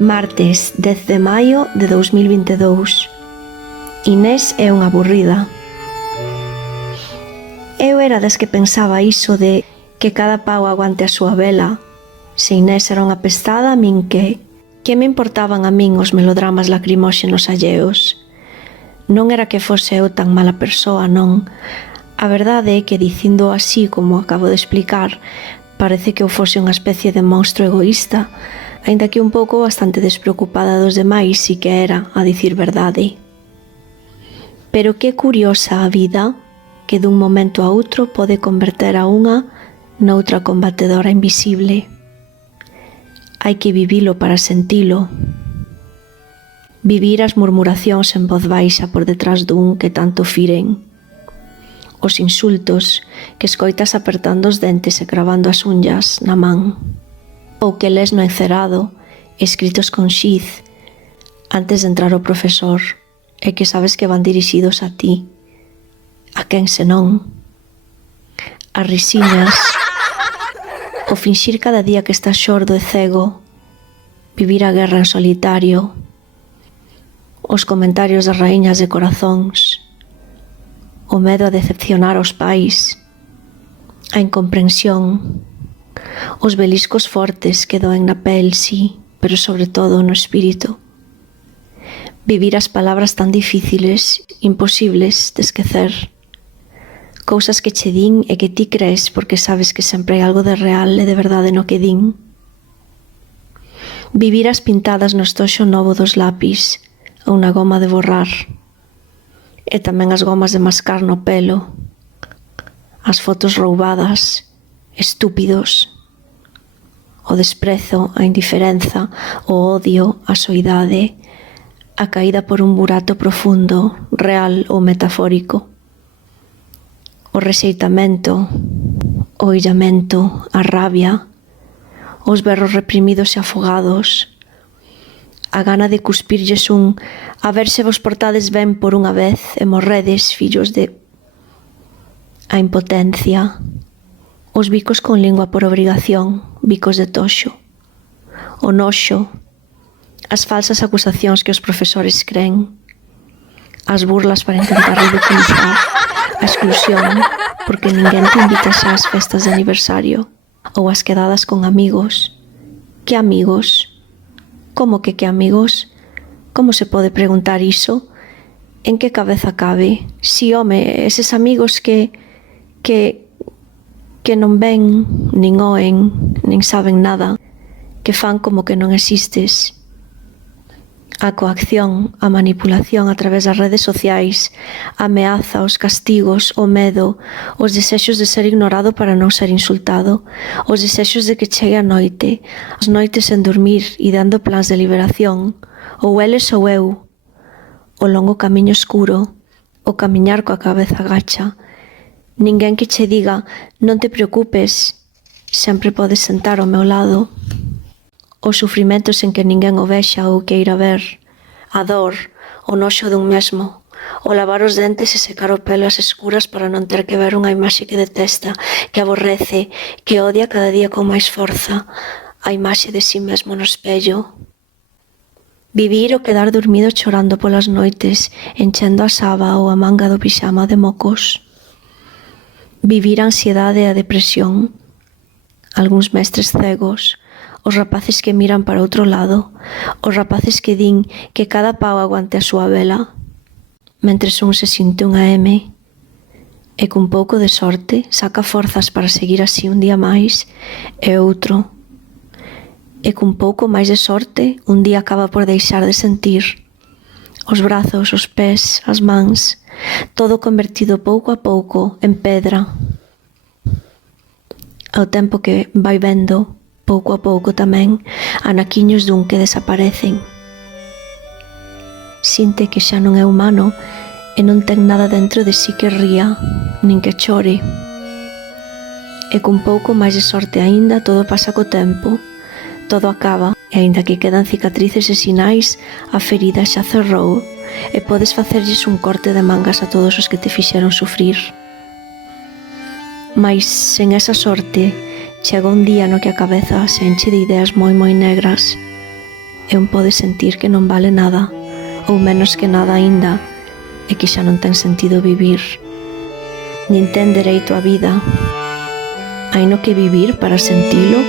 Martes 10 de maio de 2022. Inés é unha aburrida. Eu era das que pensaba iso de que cada pau aguante a súa vela. Se Inés era unha pestada, a min que me importaban a min os melodramas lacrimóxenos alleos? Non era que fose eu tan mala persoa, non. A verdade é que, dicindo así como acabo de explicar, parece que eu fose unha especie de monstro egoísta, aínda que un pouco bastante despreocupada dos demais si que era, a dicir verdade. Pero que curiosa a vida, que dun momento a outro pode converter a unha noutra combatedora invisible. Hai que vivilo para sentilo. Vivir as murmuracións en voz baixa por detrás dun que tanto firen. Os insultos que escoitas apertando os dentes e cravando as unllas na man. Ou que les no encerado, escritos con xiz, antes de entrar o profesor, e que sabes que van dirixidos a ti. A quen senón? As risiñas, o finxir cada día que estás xordo e cego, vivir a guerra en solitario, os comentarios das raíñas de corazóns, o medo a decepcionar os pais, a incomprensión, os beliscos fortes que doen na pel, sí, pero sobre todo no espírito. Vivir as palabras tan difíciles, imposibles de esquecer. Cousas que che din e que ti crees porque sabes que sempre hai algo de real e de verdade no que din. Vivir as pintadas no estoxo novo dos lápis ou na goma de borrar. E tamén as gomas de mascar no pelo. As fotos roubadas, estúpidos. O desprezo, a indiferenza, o odio, a soidade, a caída por un burato profundo, real ou metafórico. O rexeitamento, o illamento, a rabia, os berros reprimidos e afogados, a gana de cuspirlles un a ver se vos portades ben por unha vez e morredes, fillos de... A impotencia, os bicos con lingua por obrigación, bicos de toxo, o noxo, as falsas acusacións que os profesores creen, as burlas para intentar ridiculizar, a exclusión, porque ninguén te invita xa ás festas de aniversario, ou as quedadas con amigos. Que amigos? Como que amigos? Como se pode preguntar iso? En que cabeza cabe? Si, home, eses amigos que non ven, nin oen, nin saben nada, que fan como que non existes. A coacción, a manipulación a través das redes sociais, a ameaza, os castigos, o medo, os desexos de ser ignorado para non ser insultado, os desexos de que chegue a noite, as noites sen dormir e dando plans de liberación, ou eles ou eu, o longo camiño escuro, o camiñar coa cabeza agacha, ninguén que che diga non te preocupes, sempre podes sentar ao meu lado. Os sufrimentos en que ninguén o vexa ou queira ver, a dor, o noxo dun mesmo, o lavar os dentes e secar o pelo ás escuras para non ter que ver unha imaxe que detesta, que aborrece, que odia cada día con máis forza, a imaxe de si mesmo no espello. Vivir ou quedar dormido chorando polas noites, enchendo a saba ou a manga do pixama de mocos. Vivir a ansiedade e a depresión. Algúns mestres cegos, os rapaces que miran para outro lado, os rapaces que din que cada pau aguante a súa vela, mentres un se sinte unha M, e cun pouco de sorte saca forzas para seguir así un día máis, e outro, e cun pouco máis de sorte un día acaba por deixar de sentir, os brazos, os pés, as mans, todo convertido pouco a pouco en pedra. Ao tempo que vai vendo, pouco a pouco tamén, anaquiños dun que desaparecen. Sinte que xa non é humano e non ten nada dentro de si que ría, nin que chore. E cun pouco máis de sorte aínda, todo pasa co tempo, todo acaba, e aínda que quedan cicatrices e sinais, a ferida xa cerrou, e podes facerlles un corte de mangas a todos os que te fixeron sufrir. Mais, sen esa sorte, chega un día no que a cabeza se enche de ideas moi negras e un pode sentir que non vale nada, ou menos que nada aínda, e que xa non ten sentido vivir, nin ten dereito á vida. Haino que vivir para sentilo,